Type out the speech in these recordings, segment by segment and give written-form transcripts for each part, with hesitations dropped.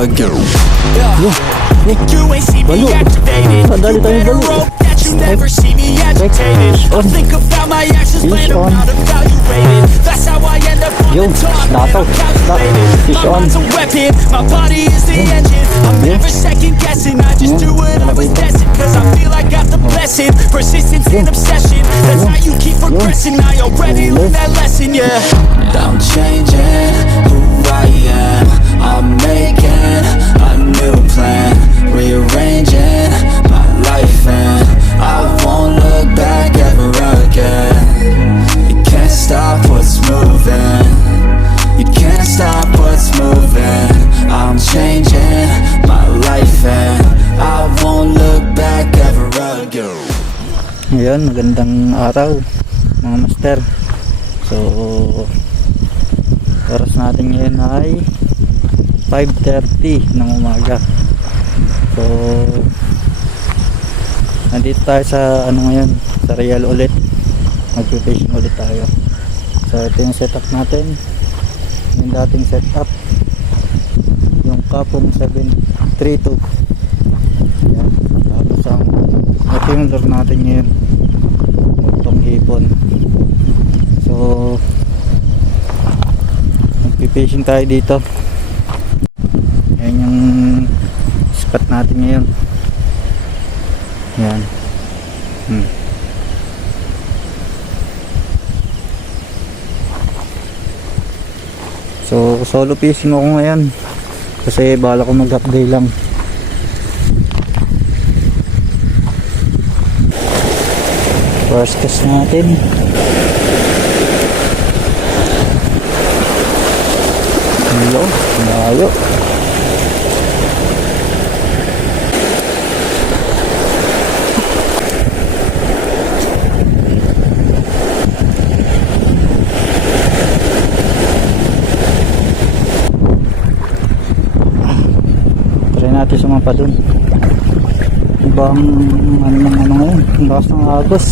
again. You ain't see me activated. You better hope that you never see me agitated. I think about my actions, plan them out, evaluated. That's how I end up on the top, man, I'm calculated. My mind's a weapon, my body is the engine. I'm never second guessing, I just do what I was destined. Cause I feel I got the blessing, persistence and obsession. That's how you keep progressing, I already learned that lesson, yeah. I'm changing who I am, I'm making a new plan, rearranging my life and I won't look back ever again. You can't stop what's moving, you can't stop what's moving. I'm changing my life and I won't look back ever again. Ngayon, magandang araw mga master. So oras natin ngayon ay 5:30 ng umaga. So nandito tayo sa ngayon, sa Real ulit. Mag-fishing ulit tayo. So ito yung setup natin, yung dating setup, yung Kapong 732. Yan. Tapos ito yung lure natin ngayon, itong hipon. So mag-fishing tayo dito. Yan yung spot natin ngayon. Yan. So solo fishing ako ngayon kasi bala ko mag half day lang. First cast natin. Hello, layo. Natin sumampa dun. Ibang ngayon, ang lakas ng agos.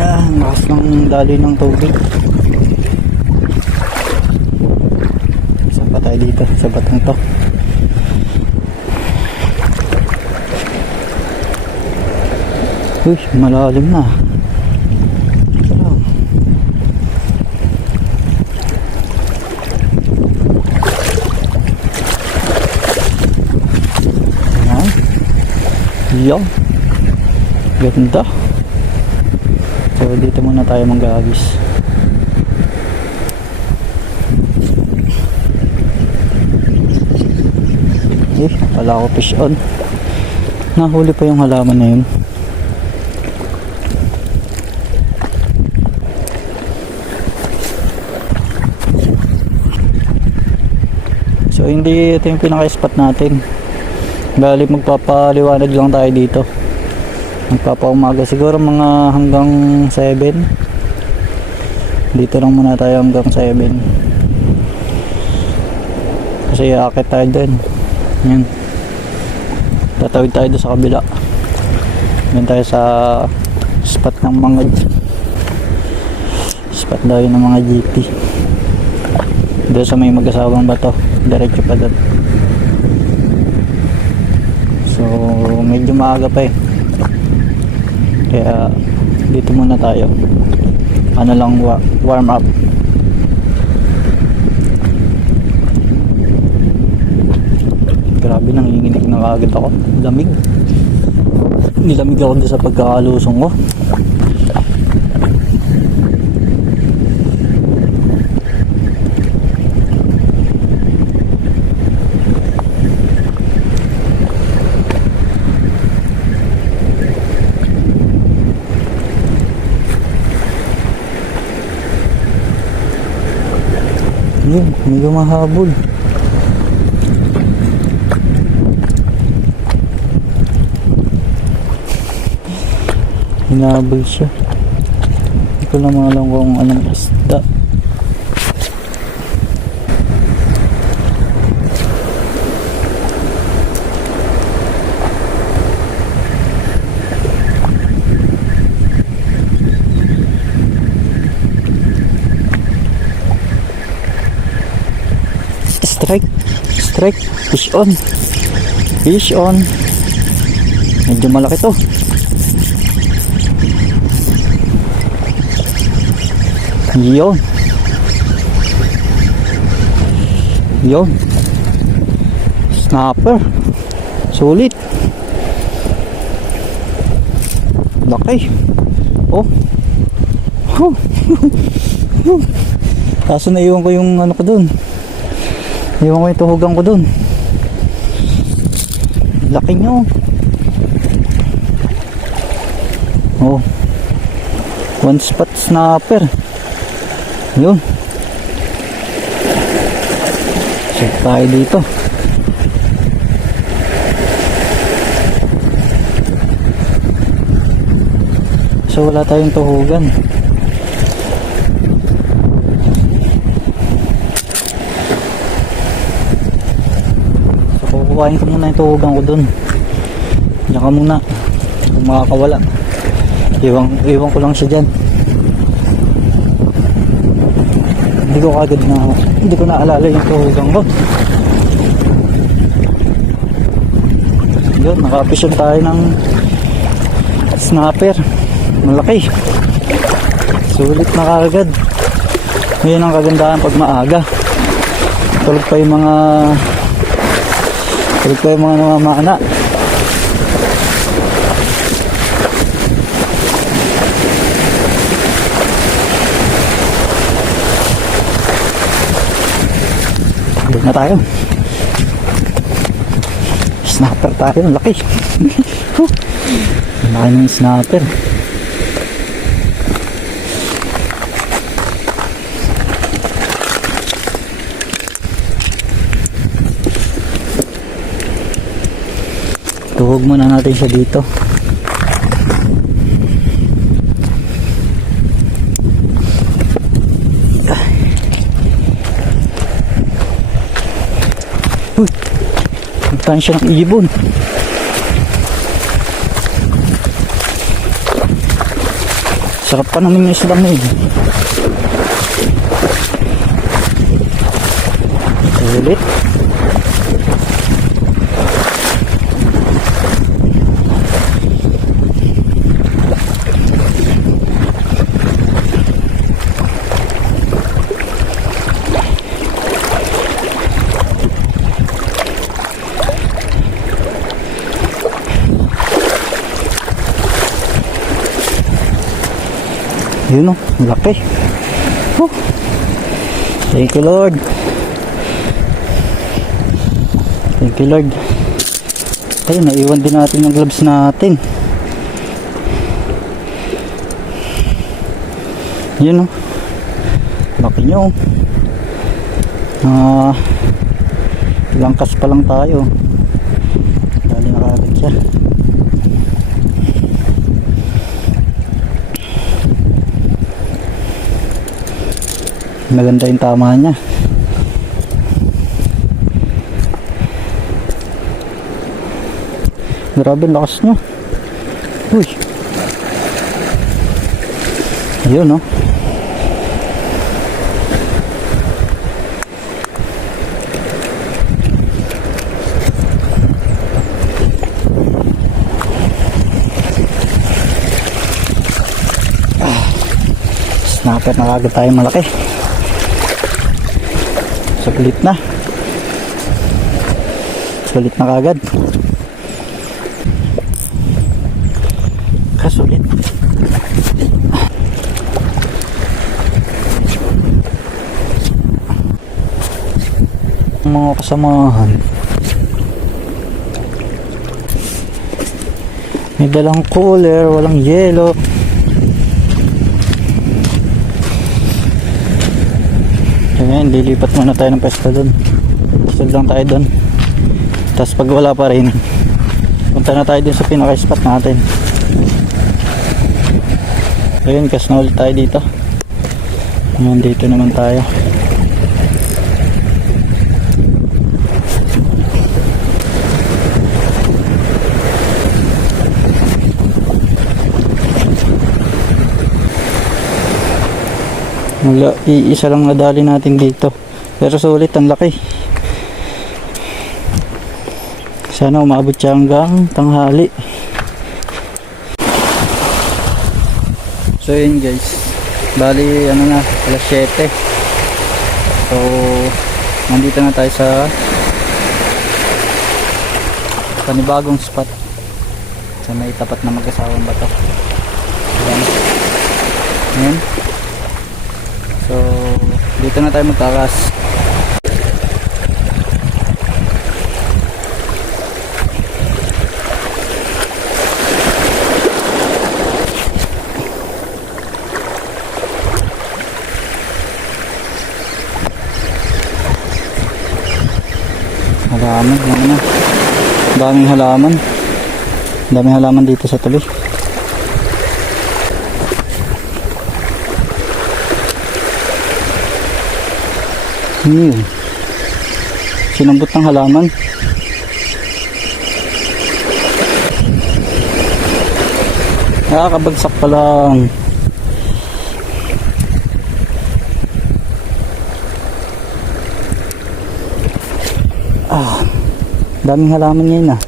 Ang lakas ng dali ng tubig. Saan pa tayo dito sa batang to? Uy, malalim na. Yan, ganda. So dito muna tayo manggagis. Wala ko fish on. Nahuli pa yung halaman na yun. So hindi ito yung pinaka-spot natin. Bali magpapaliwanag lang tayo dito. Magpapaumaga siguro mga hanggang 7. Dito lang muna tayo hanggang 7. Kasi aakit tayo dun. Yan. Tatawid tayo doon sa kabila. Yan tayo sa spot ng mga spot daw yun ng mga GT. Doon sa may mag-asawang bato. Diretso pa doon. So medyo maaga pa eh, kaya dito muna tayo, lang warm up. Grabe, nanginginig na agad ako, lamig, nilamig ako doon sa pagkakalusong ko. Yun, medyo mahabol. Hinabol siya. Hindi ko naman alam kung anong isda. strike, strike, fish on, fish on. Medyo malaki to. Yun, yun, snapper, sulit, laki. Oh, kaso naiwan ko yung ano ko dun, naiwan ko yung tuhugan ko dun. Laki nyo. Oh, one spot snapper. Yun, check tayo dito. So wala tayong tuhugan. So kukuhain ko muna yung tuhugan ko dun. Diyan ka muna. Kung makakawala, iwan ko lang siya dyan. Hindi ko naalala yung tuhugan ko. Yun, nakapisyon tayo ng snapper. Malaki, sulit na kaagad. Ngayon ang kagandahan pag maaga, tulog pa yung mga namamana. Tulog na tayo, snapper tayo. Laki. Malaki ng snapper. Tuhog muna natin siya dito. Uy, nagtaan siya ng ibon. Sarap pa naman yung islang na yun. Ulit. Yun o, laki. Thank you Lord. Thank you Lord. Ayun, naiwan din natin yung gloves natin. Yun o, laki nyo. Langkas pa lang tayo. Dali na kagad siya. Maganda yung tama niya. Grabe lakas niya. Uy, ayun no. Snapper na kagad tayo malaki. Sulit na. Sulit na kagad. Kasulit. Mga kasamahan, may dalang cooler, walang yelo. Ayan, lilipat muna tayo ng pwesto dun. Isod lang tayo dun. Tapos pag wala pa rin, punta na tayo dun sa pinaka-spot natin. Ayun, kas na ulit tayo dito. Ayan, dito naman tayo. Wala, iisa lang nadali natin dito. Pero sulit, ang laki. Sana umabot siya hanggang tanghali. So yun guys, bali ano na, alas 7. So nandito na tayo sa panibagong spot sa may tapat na mag-asawang bato. Ayan. Ayan. So dito na tayo magtakas. Halaman, ano na. Daming halaman. Daming halaman dito sa tabi. Ano yun? Sinambot ng halaman. Nakakabagsak pa lang. Daming halaman ngayon ah.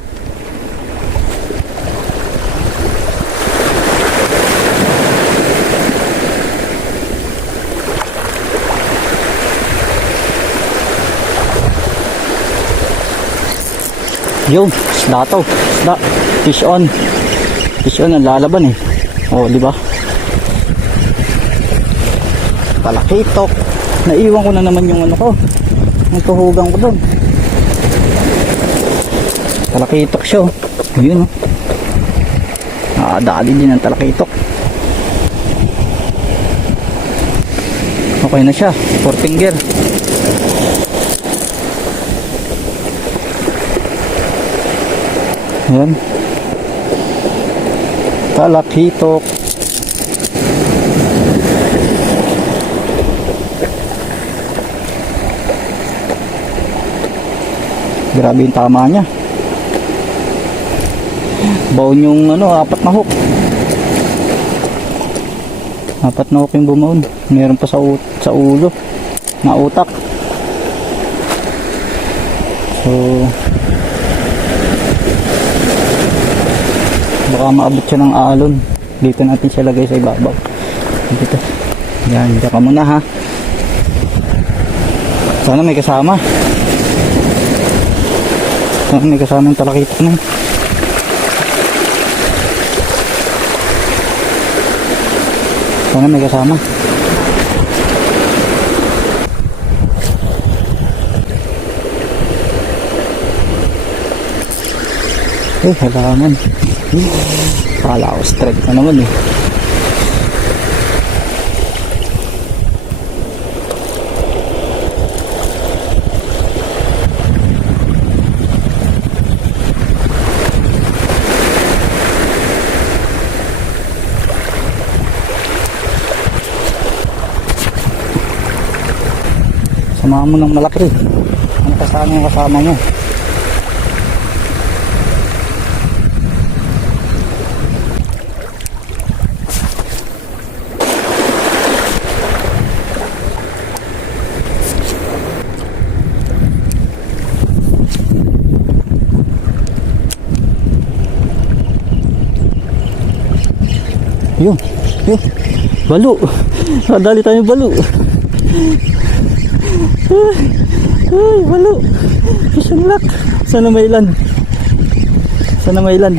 Yun, isda to. Isda. Fish on. Fish on ang lalaban eh. O, di ba? Talakitok. Naiwan ko na naman yung ano ko. Yung tuhugang ko doon. Talakitok siya. Ayun oh. Nakadali din ang talakitok. Okay na siya. 4 finger. Ayan. Talakitok. Grabe yung tama niya. Baon yung ano, 4 na hook. 4 na hook yung bumaon. Meron pa sa ulo na utak. So baka maabot siya ng alon. Dito natin siya lagay sa ibabaw. Dito. Yan, diyan ka muna ha. Sana may kasama. Sana may kasama yung talakitok na. Sana may kasama. Halaman. Kala ko strike na naman eh. Samahan mo ng malaki. Ano kasama yung kasama mo? Yun, yun, balo. Nadali tayo balo. Ay, balo. Fish and lock. Sana may ilan. Sana may ilan.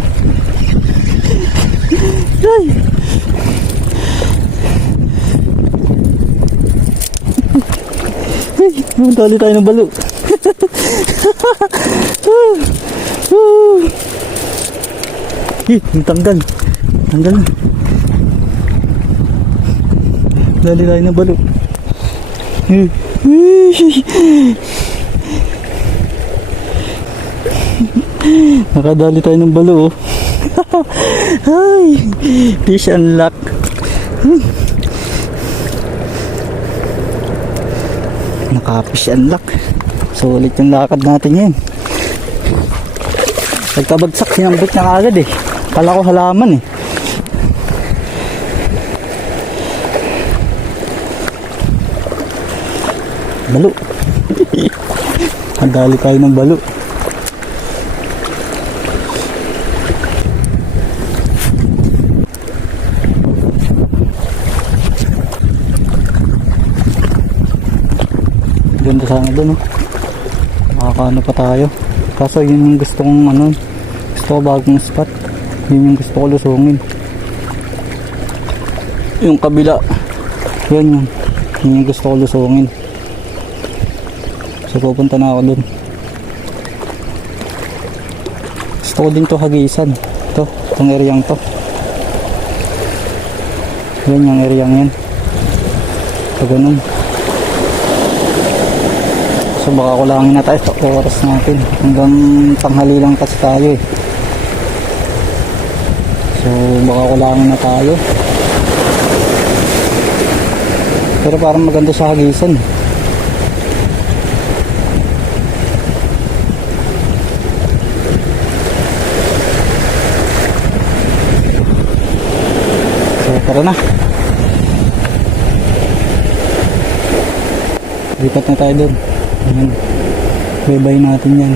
Ay. Ay, nadali tayo ng balo. Tanggal. Tanggal na. Dali tayo ng balo. Nakadali tayo ng balo oh. Ay, fish and lock. Naka-fish and lock. Sulit yung lakad natin yan. Nagkabagsak, sinambot na kagad eh. Kala ko halaman eh. Balo. Nadali tayo ng balo. maganda sana doon, oh. Makakaano pa tayo. Kaso yun yung gusto kong ano, gusto ko bagong spot. Yun yung gusto ko lusungin. Yung kabila, yun yung gusto ko lusungin. So pupunta na ako dun. Gusto ko din to hagisan. Itong areang to. Yan yung areang yan. So ganun. So baka kulangin na tayo sa oras natin. Hanggang tanghali lang kasi tayo eh. So baka kulangin na tayo. Pero parang maganda sa hagisan. So tara na. Lipat na tayo dun. Ayan. Bye-bye natin yan.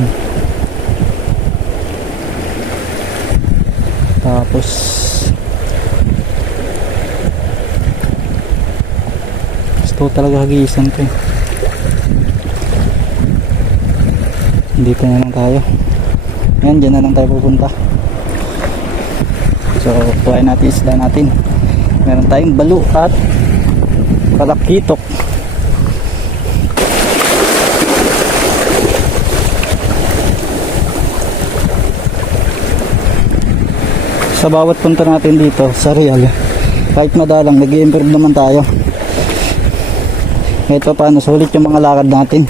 Tapos gusto talaga hagisan to eh. Dito na lang tayo. Ayan, dyan na lang tayo pupunta. So kuhain natin isda natin. Meron tayong balo at palakitok. Sa bawat punta natin dito sa Real, kahit madalang nag-i-improve naman tayo. Kahit pa paano sulit yung mga lakad natin.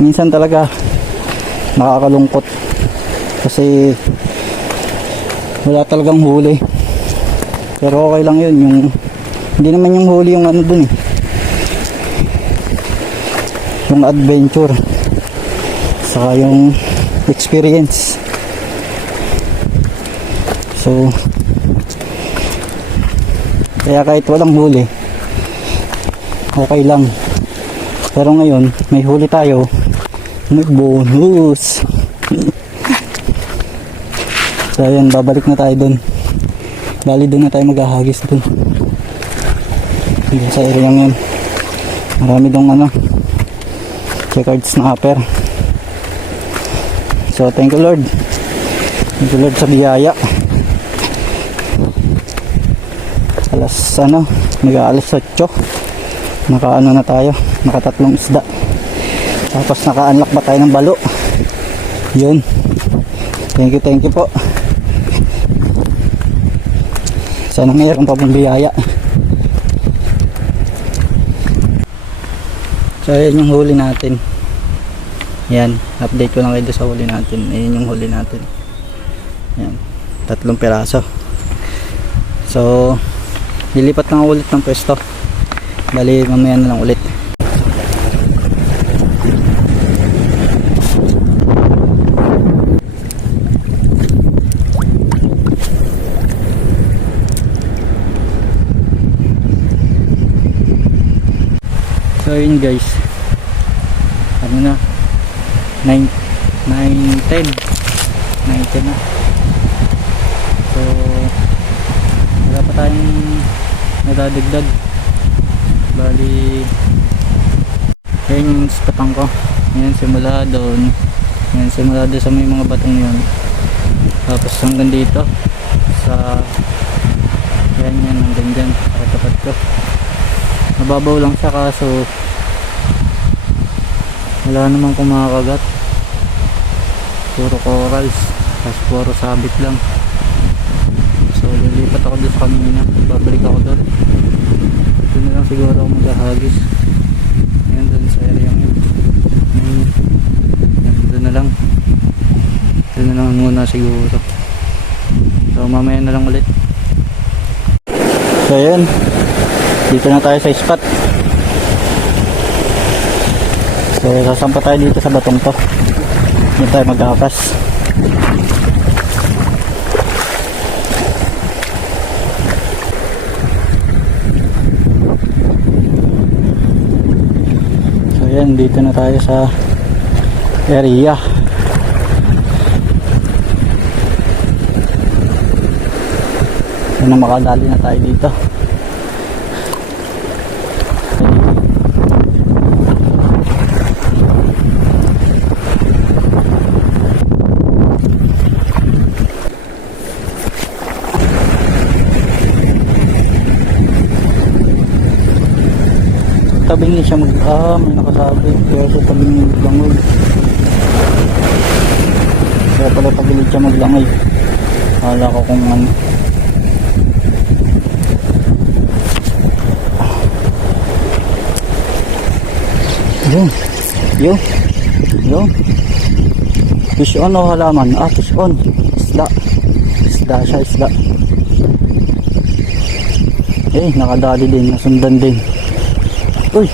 Minsan talaga nakakalungkot kasi wala talagang huli. Pero okay lang yun, yung hindi naman yung huli yung ano dun eh, yung adventure saka yung experience. So kaya kahit walang huli okay lang. Pero ngayon may huli tayo, may bonus. So ayan, babalik na tayo dun. Bali dun na tayo maghahagis dun. Dito sa area ngayon marami dong ano, checkered snapper. So thank you Lord. Thank you Lord sa biyaya. Alas ano, mag-aalas 8. Naka-ano na tayo, naka-3 isda. Tapos naka-unlock ba tayo ng balo. Yun. Thank you po. Sana mayroon pa pong biyaya. So ayan yung huli natin. Yan, update ko lang kayo sa huli natin. Ayan yung huli natin. Yan, 3 piraso. So lilipat na ulit ng pwesto. Bali mamaya na lang ulit. So yun guys, ano na, 9:10 na. So wala pa tayong nadadagdag. Bali yan yung spotang ko. Yan simula doon. Yan simula doon sa may mga batong yun. Tapos hanggang dito sa yan hanggang dyan sa tapat ko. Mababaw lang siya kaso wala namang kumakagat. Puro corals. Tapos puro sabit lang. So lilipat ako doon sa kanina. Babalik ako doon. Doon na lang siguro ako maghahagis. Ayan doon sa area yun. Ayan, doon na lang. Doon na lang muna siguro. So mamaya na lang ulit. So ayan, dito na tayo sa spot. So sasampa tayo dito sa batong to. Dito tayo mag-akas. So ayan, dito na tayo sa area. Sana makadali na tayo dito. tabi niya siya may nakasabi. Kaya sa tabi niya maglangoy. Kaya pala tagilid siya maglangoy. Akala ko kung ano. Yun. Fish on o halaman? Fish on. Isda siya. Nakadali din, nasundan din. Uy,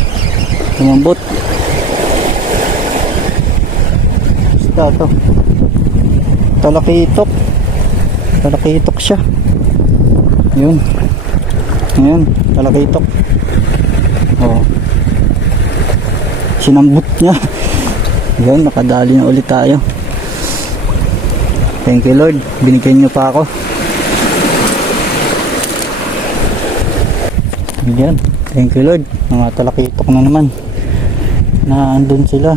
lumambot. Isda to. Talakitok siya. Yun, talakitok. Sinambot niya. Yun, nakadali na ulit tayo. Thank you Lord, binigyan niyo pa ako. Yan, thank you Lord. Mga talakitok na naman. Naandun sila.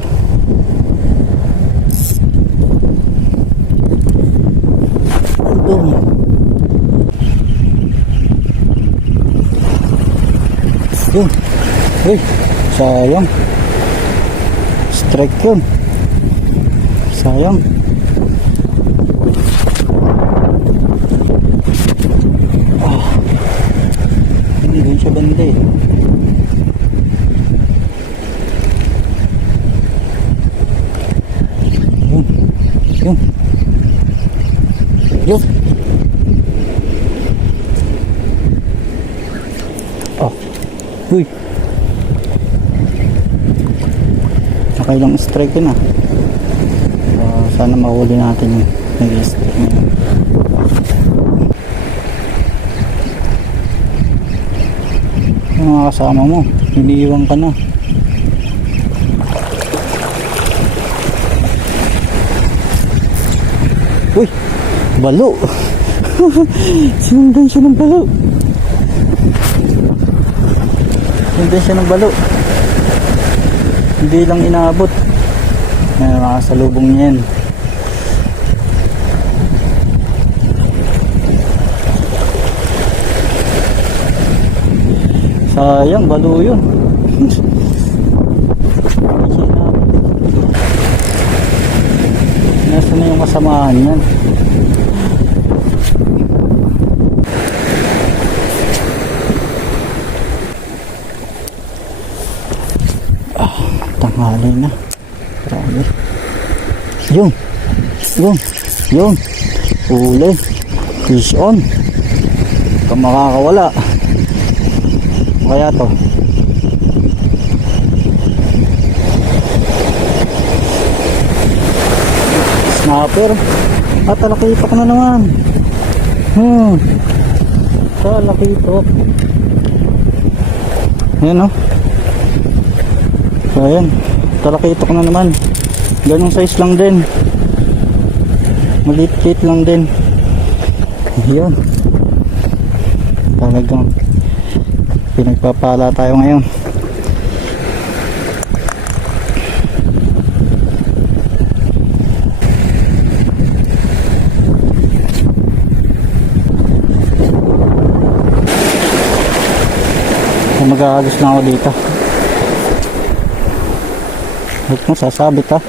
Andun. Yun. Uy, sayang. Strike yun. Sayang. Hindi siya banda eh. Yun. Uy. Nakailang strike yun ah. Sana mahuli natin yung nag-strike na. Mga kasama mo, iniiwan ka na. Uy, balo. Sinundan siya ng balo. Hindi lang inaabot. Makasalubong niya yan. Sayang, balo yun. Nasa na yung kasamaan yan. Tanghali na. Grabe. Yun. Uli. Fish on. Ito makakawala. Kaya to. Snapper. Talakitok na naman. Talakitok. Ayan o. So ayan, talakitok na naman. Ganong size lang din. Maliit-liit lang din. Ayan. Talagang pinagpapala tayo ngayon. Mag-aagos na ako dito. Huwag mo sasabit ha.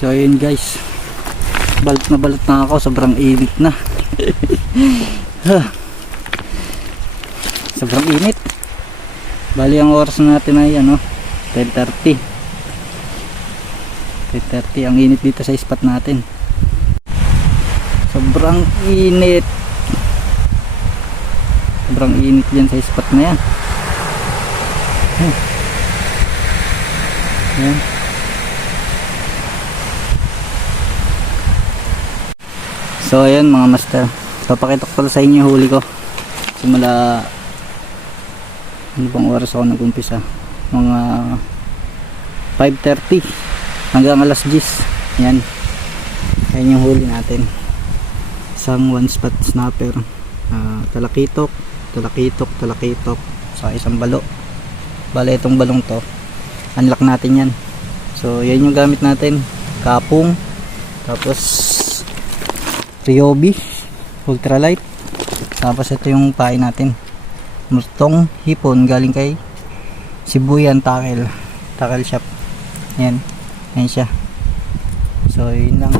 So ayun guys, balot na ako, sobrang init na. Sobrang init. Bali ang oras natin ay 10:30 ang init dito sa spot natin. Sobrang init dyan sa spot na yan. Yan. So ayan mga master, papakita ko pala sa inyo yung huli ko simula ano bang oras ako nag-umpisa, mga 5:30 hanggang alas 10. Yan, ayan yung huli natin, isang one spot snapper, talakitok sa isang balo. Bale itong balong to unlock natin yan. So yan yung gamit natin, kapong, tapos Ryobi ultralight. Tapos ito yung pain natin, mustong hipon galing kay Sibuyan Tackle Shop. Yan siya. So yun lang.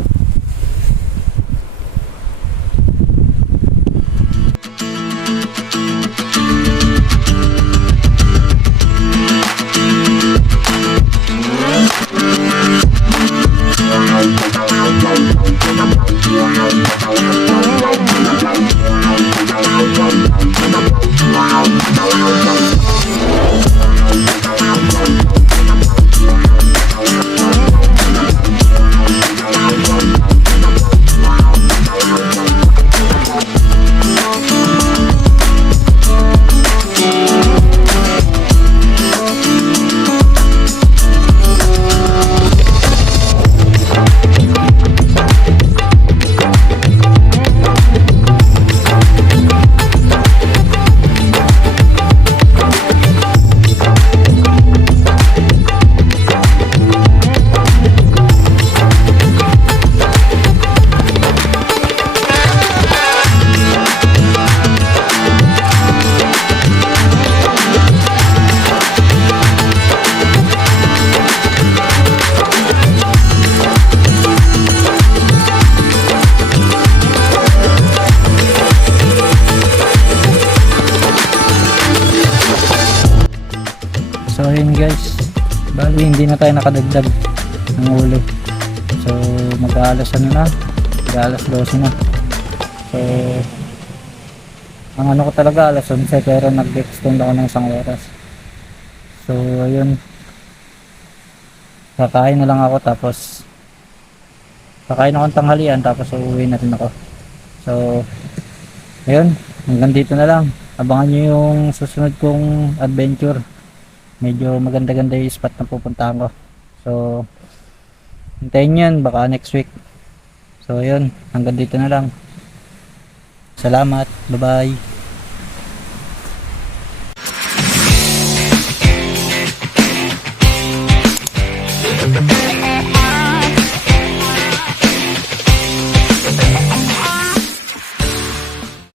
So ayun guys, bali hindi na tayo nakadagdag ng huli. So mag-aalas mag-aalas 12 na. So ang ano ko talaga alas 11, pero nag-extend ako ng isang oras. So ayun, kakain na lang ako, tapos kakain ako ng tanghalian, tapos uuwi na rin ako. So ayun, hanggang dito na lang. Abangan nyo yung susunod kong adventure. Medyo maganda-ganda yung spot na pupuntahan ko. So hintayin yan, baka next week. So ayun, hanggang dito na lang. Salamat, bye bye.